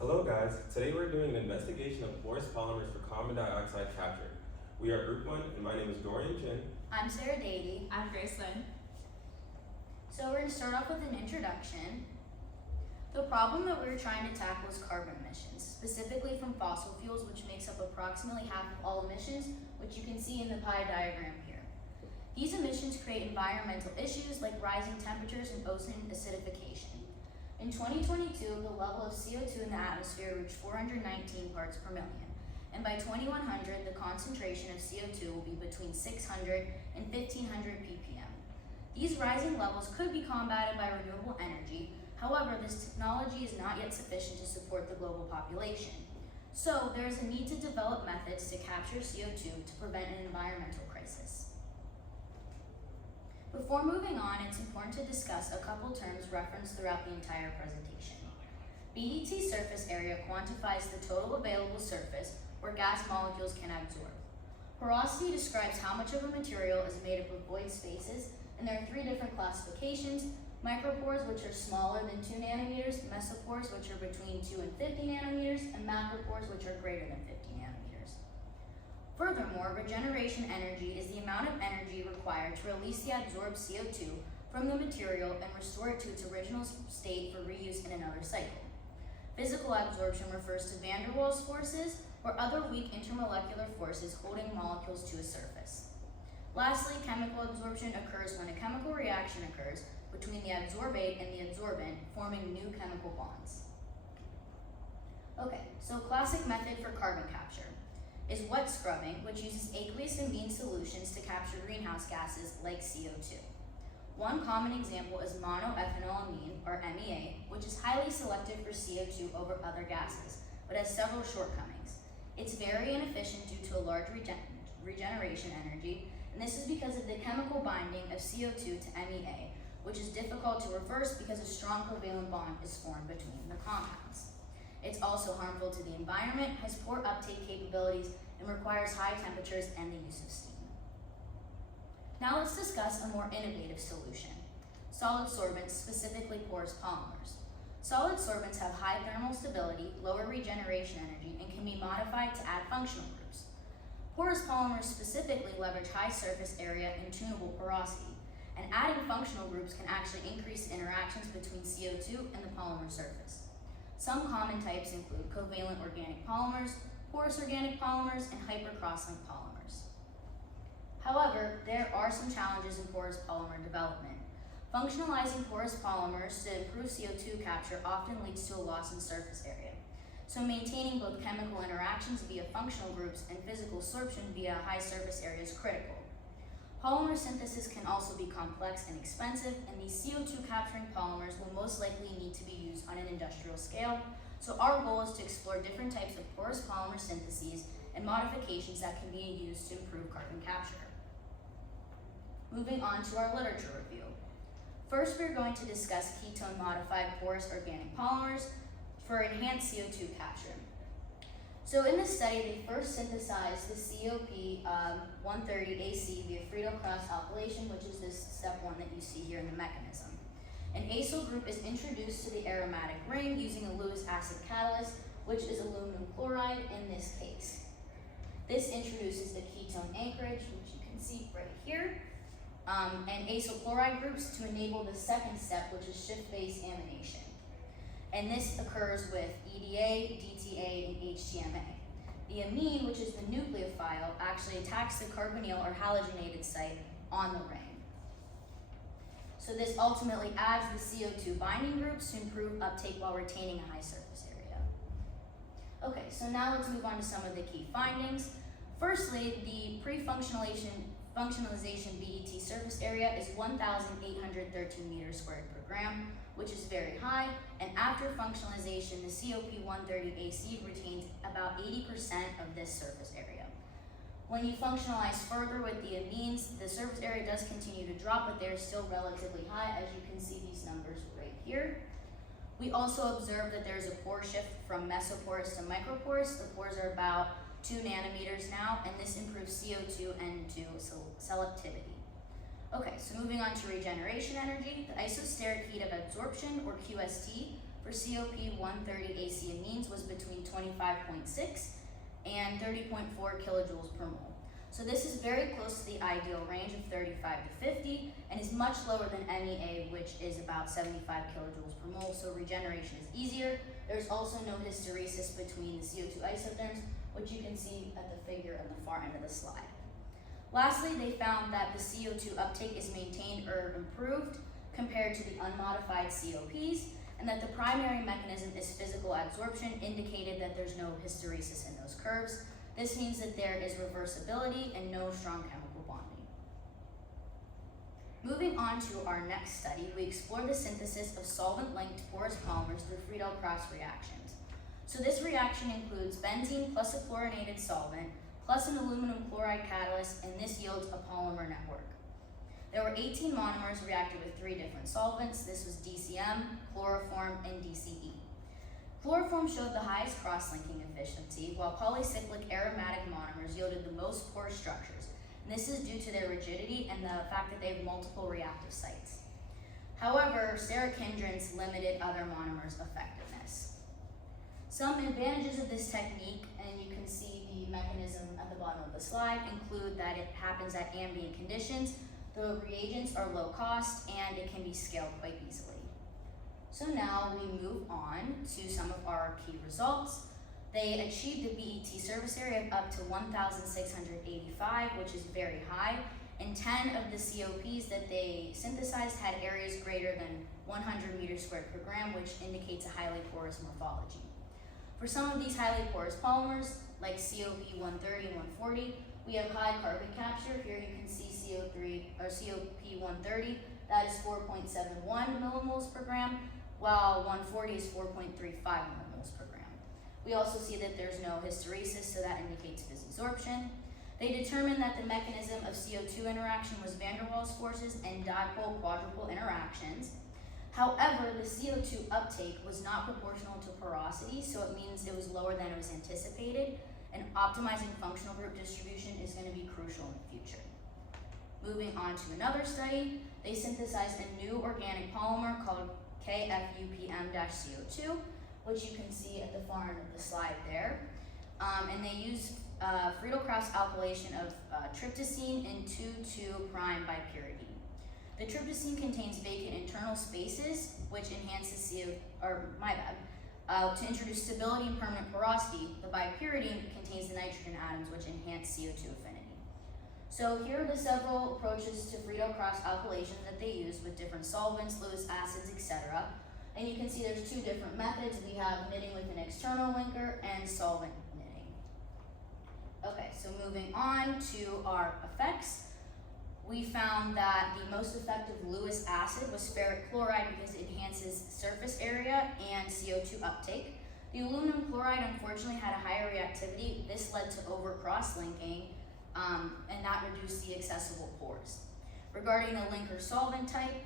Hello guys, today we're doing an investigation of porous polymers for carbon dioxide capture. We are Group 1 and my name is Dorian Chin. I'm Sarah Dady. I'm Grace Lynn. So we're going to start off with an introduction. The problem that we were trying to tackle is carbon emissions, specifically from fossil fuels, which makes up approximately half of all emissions, which you can see in the pie diagram here. These emissions create environmental issues like rising temperatures and ozone acidification. In 2022, the level of CO2 in the atmosphere reached 419 parts per million, and by 2100, the concentration of CO2 will be between 600 and 1500 ppm. These rising levels could be combated by renewable energy. However, this technology is not yet sufficient to support the global population. So there is a need to develop methods to capture CO2 to prevent an environmental crisis. Before moving on, it's important to discuss a couple terms referenced throughout the entire presentation. BET surface area quantifies the total available surface where gas molecules can absorb. Porosity describes how much of a material is made up of void spaces, and there are three different classifications: micropores, which are smaller than 2 nanometers, mesopores, which are between 2 and 50 nanometers, and macropores, which are greater than 50 nanometers. Furthermore, regeneration energy is the amount of energy required to release the absorbed CO2 from the material and restore it to its original state for reuse in another cycle. Physical absorption refers to van der Waals forces or other weak intermolecular forces holding molecules to a surface. Lastly, chemical absorption occurs when a chemical reaction occurs between the absorbate and the absorbent, forming new chemical bonds. Okay, so classic method for carbon capture is wet scrubbing, which uses aqueous and bean solutions to capture greenhouse gases like CO2. One common example is monoethanolamine, or MEA, which is highly selective for CO2 over other gases, but has several shortcomings. It's very inefficient due to a large regeneration energy, and this is because of the chemical binding of CO2 to MEA, which is difficult to reverse because a strong covalent bond is formed between the compounds. It's also harmful to the environment, has poor uptake capabilities, and requires high temperatures and the use of steam. Now let's discuss a more innovative solution: solid sorbents, specifically porous polymers. Solid sorbents have high thermal stability, lower regeneration energy, and can be modified to add functional groups. Porous polymers specifically leverage high surface area and tunable porosity, and adding functional groups can actually increase interactions between CO2 and the polymer surface. Some common types include covalent organic polymers, porous organic polymers, and hypercross-linked polymers. However, there are some challenges in porous polymer development. Functionalizing porous polymers to improve CO2 capture often leads to a loss in surface area. So maintaining both chemical interactions via functional groups and physical sorption via high surface area is critical. Polymer synthesis can also be complex and expensive, and these CO2 capturing polymers will most likely need to be used on an industrial scale. So our goal is to explore different types of porous polymer syntheses and modifications that can be used to improve carbon capture. Moving on to our literature review. First, we're going to discuss ketone modified porous organic polymers for enhanced CO2 capture. So in this study, they first synthesized the COP130AC via Friedel-Crafts alkylation, which is this step 1 that you see here in the mechanism. An acyl group is introduced to the aromatic ring using a Lewis acid catalyst, which is aluminum chloride in this case. This introduces the ketone anchorage, which you can see right here, and acyl chloride groups to enable the second step, which is shift-base amination. And this occurs with EDA, DTA, and HTMA. The amine, which is the nucleophile, actually attacks the carbonyl or halogenated site on the ring. So this ultimately adds the CO2 binding groups to improve uptake while retaining a high surface area. Okay, so now let's move on to some of the key findings. Firstly, the pre-functionalization BET surface area is 1,813 meters squared per gram, which is very high, and after functionalization, the COP130AC retains about 80% of this surface area. When you functionalize further with the amines, the surface area does continue to drop, but they're still relatively high, as you can see these numbers right here. We also observed that there's a pore shift from mesoporous to microporous. The pores are about 2 nanometers now, and this improves CO2 and N2 selectivity. Okay, so moving on to regeneration energy, the isosteric heat of absorption, or QST, for COP130 AC amines was between 25.6 and 30.4 kilojoules per mole. So this is very close to the ideal range of 35 to 50 and is much lower than MEA, which is about 75 kilojoules per mole, so regeneration is easier. There's also no hysteresis between the CO2 isotherms, which you can see at the figure on the far end of the slide. Lastly, they found that the CO2 uptake is maintained or improved compared to the unmodified COPs, and that the primary mechanism is physical adsorption, indicated that there's no hysteresis in those curves. This means that there is reversibility and no strong chemical bonding. Moving on to our next study, we explore the synthesis of solvent-linked porous polymers through Friedel-Crafts reactions. So this reaction includes benzene plus a chlorinated solvent plus an aluminum chloride catalyst, and this yields a polymer network. There were 18 monomers reacted with 3 different solvents. This was DCM, chloroform, and DCE. Chloroform showed the highest cross-linking efficiency, while polycyclic aromatic monomers yielded the most porous structures. And this is due to their rigidity and the fact that they have multiple reactive sites. However, steric hindrance limited other monomers' effectiveness. Some advantages of this technique, and you can see the mechanism at the bottom of the slide, include that it happens at ambient conditions, the reagents are low cost, and it can be scaled quite easily. So now we move on to some of our key results. They achieved a BET surface area of up to 1,685, which is very high, and 10 of the COPs that they synthesized had areas greater than 100 meters squared per gram, which indicates a highly porous morphology. For some of these highly porous polymers, like COP130 and 140, we have high carbon capture. Here you can see COP130, that is 4.71 millimoles per gram, while 140 is 4.35 millimoles per gram. We also see that there's no hysteresis, so that indicates physisorption. They determined that the mechanism of CO2 interaction was van der Waals forces and dipole-quadrupole interactions. However, the CO2 uptake was not proportional to porosity, so it means it was lower than it was anticipated, and optimizing functional group distribution is going to be crucial in the future. Moving on to another study, they synthesized a new organic polymer called KFUPM-CO2, which you can see at the far end of the slide there. And they used Friedel-Crafts alkylation of tryptosine and 2,2' bipyridine. The tryptosine contains vacant internal spaces, which enhances to introduce stability and permanent porosity. The bipyridine contains the nitrogen atoms, which enhance CO2 affinity. So here are the several approaches to Friedel-Crafts alkylation that they use with different solvents, Lewis acids, etc. And you can see there's 2 different methods. We have knitting with an external linker and solvent knitting. Okay, so moving on to our effects. We found that the most effective Lewis acid was ferric chloride because it enhances surface area and CO2 uptake. The aluminum chloride unfortunately had a higher reactivity. This led to over-cross linking, and that reduced the accessible pores. Regarding the linker solvent type,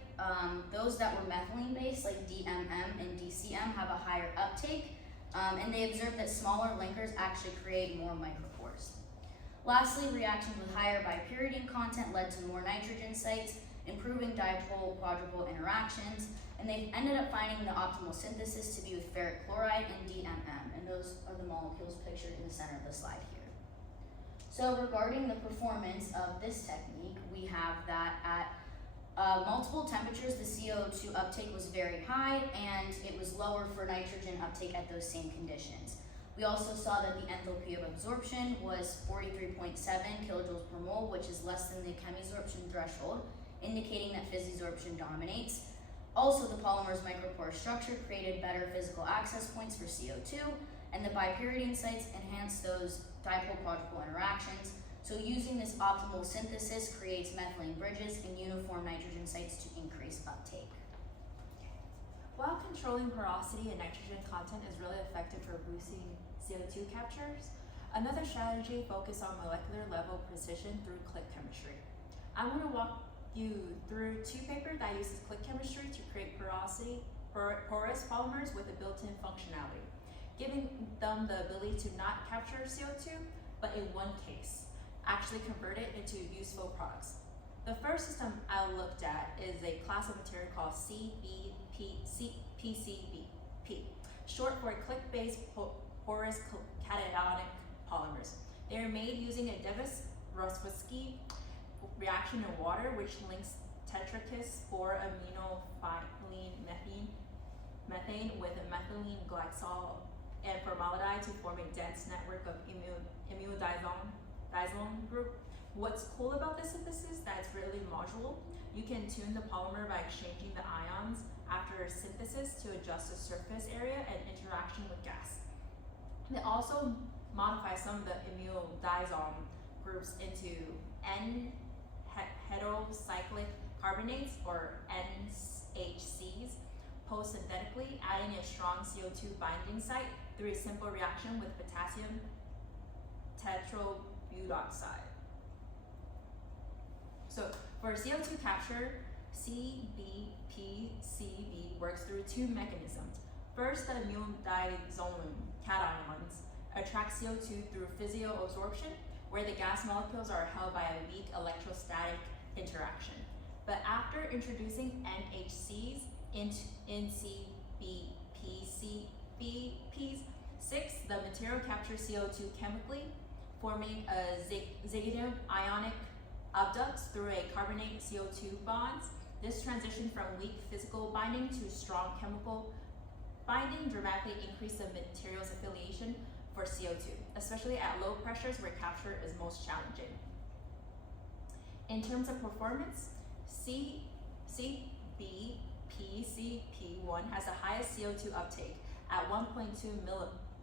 those that were methylene based like DMM and DCM have a higher uptake, and they observed that smaller linkers actually create more micropores. Lastly, reactions with higher bipyridine content led to more nitrogen sites, improving dipole-quadrupole interactions, and they ended up finding the optimal synthesis to be with ferric chloride and DMM, and those are the molecules pictured in the center of the slide here. So regarding the performance of this technique, we have that at multiple temperatures, the CO2 uptake was very high, and it was lower for nitrogen uptake at those same conditions. We also saw that the enthalpy of absorption was 43.7 kilojoules per mole, which is less than the chemisorption threshold, indicating that physisorption dominates. Also, the polymer's micropore structure created better physical access points for CO2, and the bipyridine sites enhanced those dipole-quadrupole interactions. So using this optimal synthesis creates methylene bridges and uniform nitrogen sites to increase uptake. While controlling porosity and nitrogen content is really effective for boosting CO2 captures, another strategy focuses on molecular level precision through click chemistry. I'm going to walk you through 2 papers that uses click chemistry to create porous polymers with a built-in functionality, giving them the ability to not capture CO2, but in one case, actually convert it into useful products. The first system I looked at is a class of material called PCB, PPP, short for click-based porous cationic polymers. They are made using a Davis-Rossovsky reaction in water, which links tetrachous 4-aminophenylene methane with a methylene glycol and formaldehyde to form a dense network of imidazole group. What's cool about this synthesis is that it's really modular. You can tune the polymer by exchanging the ions after synthesis to adjust the surface area and interaction with gas. They also modify some of the imidazole groups into N-heterocyclic carbonates or NHCs post-synthetically, adding a strong CO2 binding site through a simple reaction with potassium tetrobutoxide. So for CO2 capture, CBPCB works through two mechanisms. First, the imidazole cations attract CO2 through physioabsorption, where the gas molecules are held by a weak electrostatic interaction. But after introducing NHCs in CBPCB6, the material captures CO2 chemically, forming a zygonium ionic abducts through a carbonate CO2 bonds. This transition from weak physical binding to strong chemical binding dramatically increases the material's affiliation for CO2, especially at low pressures where capture is most challenging. In terms of performance, CBPCP1 has the highest CO2 uptake at 1.2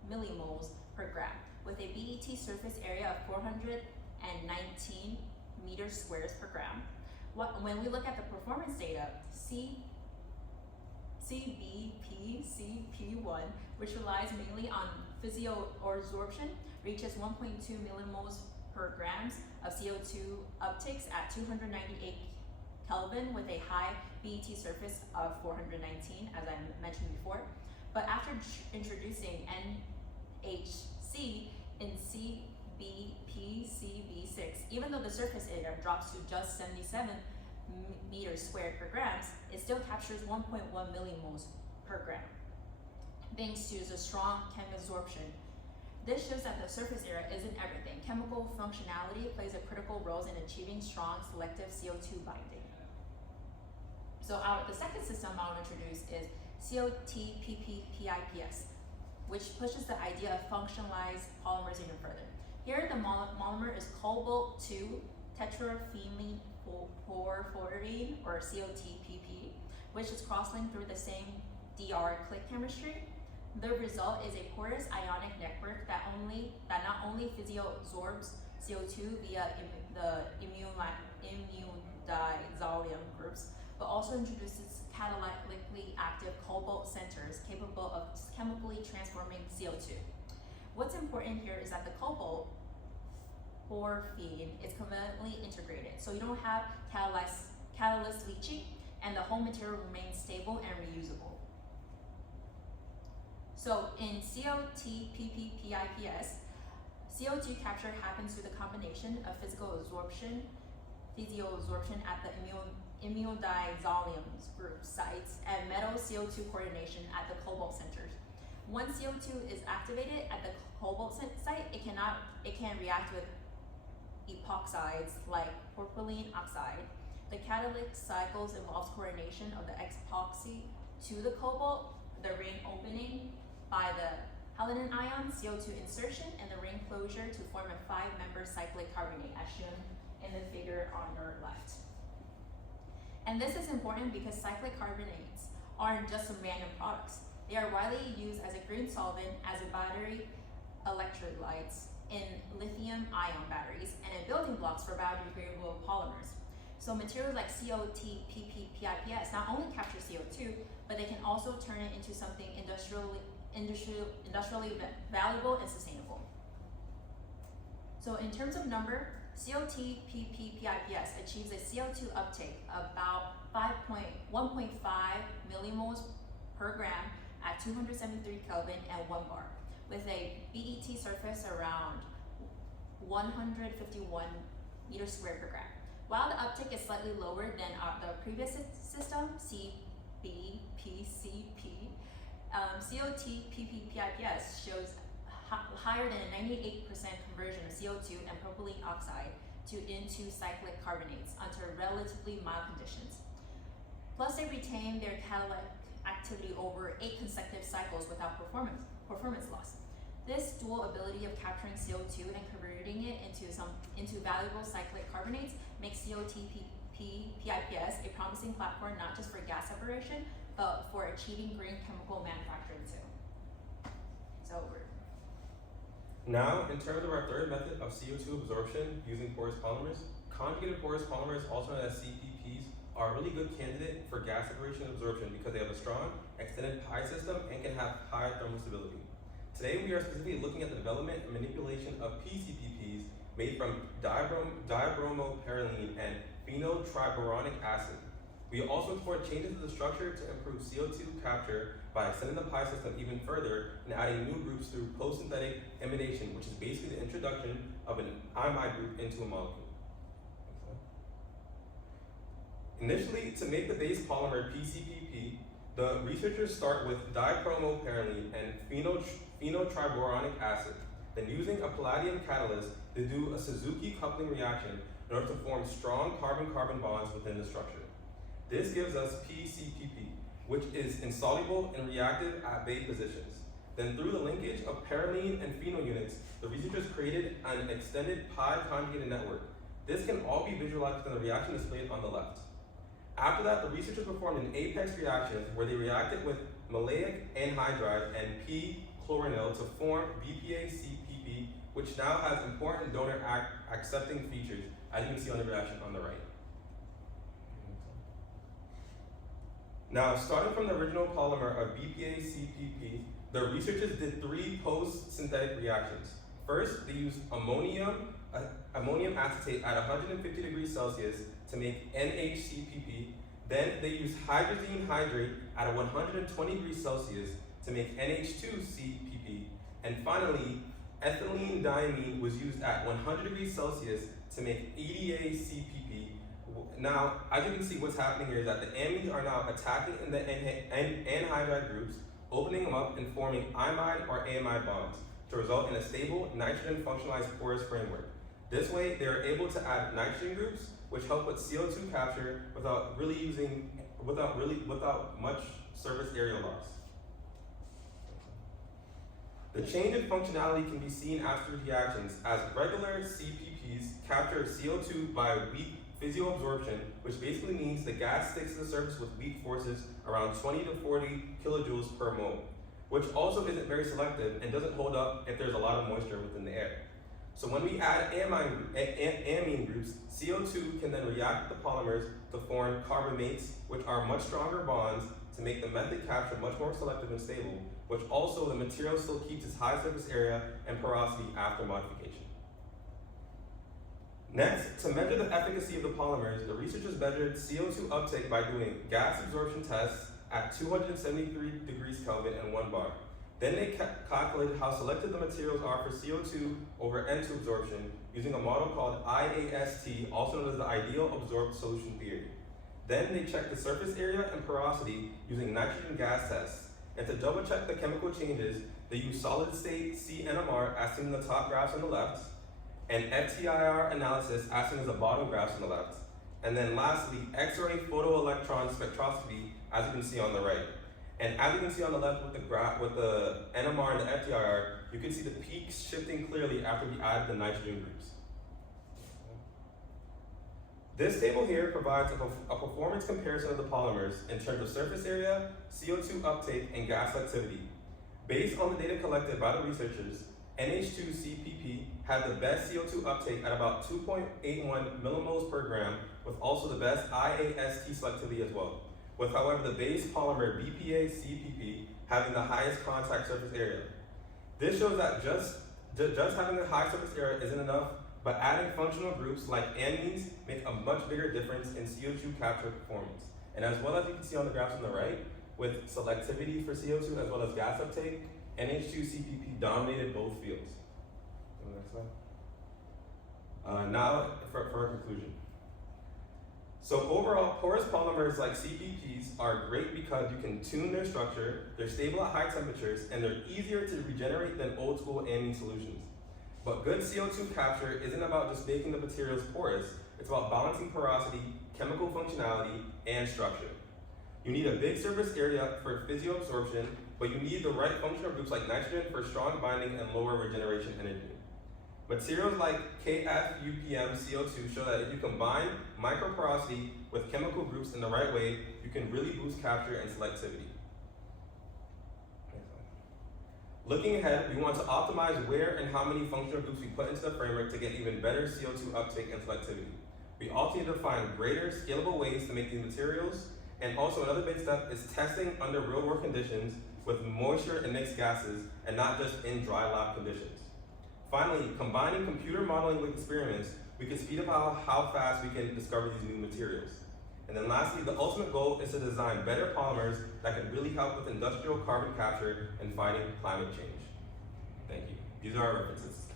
millimoles per gram, with a BET surface area of 419 meters squares per gram. When we look at the performance data, CBPCP1, which relies mainly on physioabsorption, reaches 1.2 millimoles per grams of CO2 uptakes at 298 Kelvin with a high BET surface of 419, as I mentioned before. But after introducing NHC in CBPCB6, even though the surface area drops to just 77 meters squared per grams, it still captures 1.1 millimoles per gram, thanks to the strong chemabsorption. This shows that the surface area isn't everything. Chemical functionality plays a critical role in achieving strong selective CO2 binding. So the second system I'll introduce is COTPP-PIPS, which pushes the idea of functionalized polymers even further. Here the monomer is cobalt-2 tetraphenylene porphyrin, or COTPP, which is cross-linked through the same DR click chemistry. The result is a porous ionic network that not only physioabsorbs CO2 via the imidazole groups, but also introduces catalytically active cobalt centers capable of chemically transforming CO2. What's important here is that the cobalt porphyrin is covalently integrated, so you don't have catalyst leaching, and the whole material remains stable and reusable. So in COTPP-PIPS, CO2 capture happens through the combination of physioabsorption at the imidazole group sites and metal CO2 coordination at the cobalt centers. Once CO2 is activated at the cobalt site, it can react with epoxides like propylene oxide. The catalytic cycles involves coordination of the epoxy to the cobalt, the ring opening by the halogen ion, CO2 insertion, and the ring closure to form a 5-member cyclic carbonate, as shown in the figure on your left. And this is important because cyclic carbonates aren't just some random products. They are widely used as a green solvent, as a battery electrolytes in lithium-ion batteries, and in building blocks for biodegradable polymers. So materials like COTPP-PIPS not only capture CO2, but they can also turn it into something industrially valuable and sustainable. So in terms of number, COTPP-PIPS achieves a CO2 uptake of about 1.5 millimoles per gram at 273 Kelvin and 1 bar, with a BET surface around 151 meters squared per gram. While the uptake is slightly lower than the previous system, CBPCP, CO2 PPPIPS shows higher than a 98% conversion of CO2 and propylene oxide into cyclic carbonates under relatively mild conditions. Plus, they retain their catalytic activity over 8 consecutive cycles without performance loss. This dual ability of capturing CO2 and converting it into valuable cyclic carbonates makes PIPS a promising platform not just for gas separation, but for achieving green chemical manufacturing too. So Now, in terms of our third method of CO2 absorption using porous polymers, conjugated porous polymers, also known as CPPs, are a really good candidate for gas separation and absorption because they have a strong extended pi system and can have high thermal stability. Today, we are specifically looking at the development and manipulation of PCPPs made from dibromopyrrolene and phenyltriboronic acid. We also explore changes to the structure to improve CO2 capture by extending the pi system even further and adding new groups through post-synthetic imidation, which is basically the introduction of an imide group into a molecule. Initially, to make the base polymer PCPP, the researchers start with dibromopyrrolene and phenyltriboronic acid, then using a palladium catalyst, they do a Suzuki coupling reaction in order to form strong carbon-carbon bonds within the structure. This gives us PCPP, which is insoluble and reactive at Bay positions. Then through the linkage of pyrroline and phenyl units, the researchers created an extended pi conjugated network. This can all be visualized in the reaction displayed on the left. After that, the researchers performed an apex reaction where they reacted with maleic anhydride and p-chloranil to form BPA-CPP, which now has important donor accepting features, as you can see on the reaction on the right. Now, starting from the original polymer of BPA-CPP, the researchers did 3 post-synthetic reactions. First, they used ammonium acetate at 150 degrees Celsius to make NHCPP. Then they used hydrazine hydrate at 120 degrees Celsius to make NH2CPP. And finally, ethylene diamine was used at 100 degrees Celsius to make EDA-CPP. Now, as you can see, what's happening here is that the amines are now attacking in the anhydride groups, opening them up and forming imide or amide bonds to result in a stable nitrogen functionalized porous framework. This way, they are able to add nitrogen groups, which help with CO2 capture without much surface area loss. The change in functionality can be seen after reactions as regular CPPs capture CO2 by weak physioabsorption, which basically means the gas sticks to the surface with weak forces around 20 to 40 kilojoules per mole, which also isn't very selective and doesn't hold up if there's a lot of moisture within the air. So when we add amine groups, CO2 can then react with the polymers to form carbamates, which are much stronger bonds to make the method capture much more selective and stable, which also the material still keeps its high surface area and porosity after modification. Next, to measure the efficacy of the polymers, the researchers measured CO2 uptake by doing gas absorption tests at 273 degrees Kelvin and 1 bar. Then they calculated how selective the materials are for CO2 over N2 absorption using a model called IAST, also known as the Ideal Absorbed Solution Theory. Then they checked the surface area and porosity using nitrogen gas tests. And to double check the chemical changes, they used solid state CNMR, as seen in the top graphs on the left, and FTIR analysis, as seen as the bottom graphs on the left. And then lastly, X-ray photoelectron spectroscopy, as you can see on the right. And as you can see on the left with the graph, with the NMR and the FTIR, you can see the peaks shifting clearly after we add the nitrogen groups. This table here provides a performance comparison of the polymers in terms of surface area, CO2 uptake, and gas selectivity. Based on the data collected by the researchers, NH2CPP had the best CO2 uptake at about 2.81 millimoles per gram, with also the best IAST selectivity as well, with however the base polymer BPA-CPP having the highest contact surface area. This shows that just having a high surface area isn't enough, but adding functional groups like amines make a much bigger difference in CO2 capture performance. And as well as you can see on the graphs on the right, with selectivity for CO2 as well as gas uptake, NH2CPP dominated both fields. Next slide. Now for a conclusion. So overall, porous polymers like CPPs are great because you can tune their structure, they're stable at high temperatures, and they're easier to regenerate than old school amine solutions. But good CO2 capture isn't about just making the materials porous, it's about balancing porosity, chemical functionality, and structure. You need a big surface area for physioabsorption, but you need the right functional groups like nitrogen for strong binding and lower regeneration energy. Materials like KF-UPM CO2 show that if you combine microporosity with chemical groups in the right way, you can really boost capture and selectivity. Looking ahead, we want to optimize where and how many functional groups we put into the framework to get even better CO2 uptake and selectivity. We also need to find greater scalable ways to make these materials, and also another big step is testing under real world conditions with moisture and mixed gases, and not just in dry lab conditions. Finally, combining computer modeling with experiments, we can speed up how fast we can discover these new materials. And then lastly, the ultimate goal is to design better polymers that can really help with industrial carbon capture and fighting climate change. Thank you. These are our references.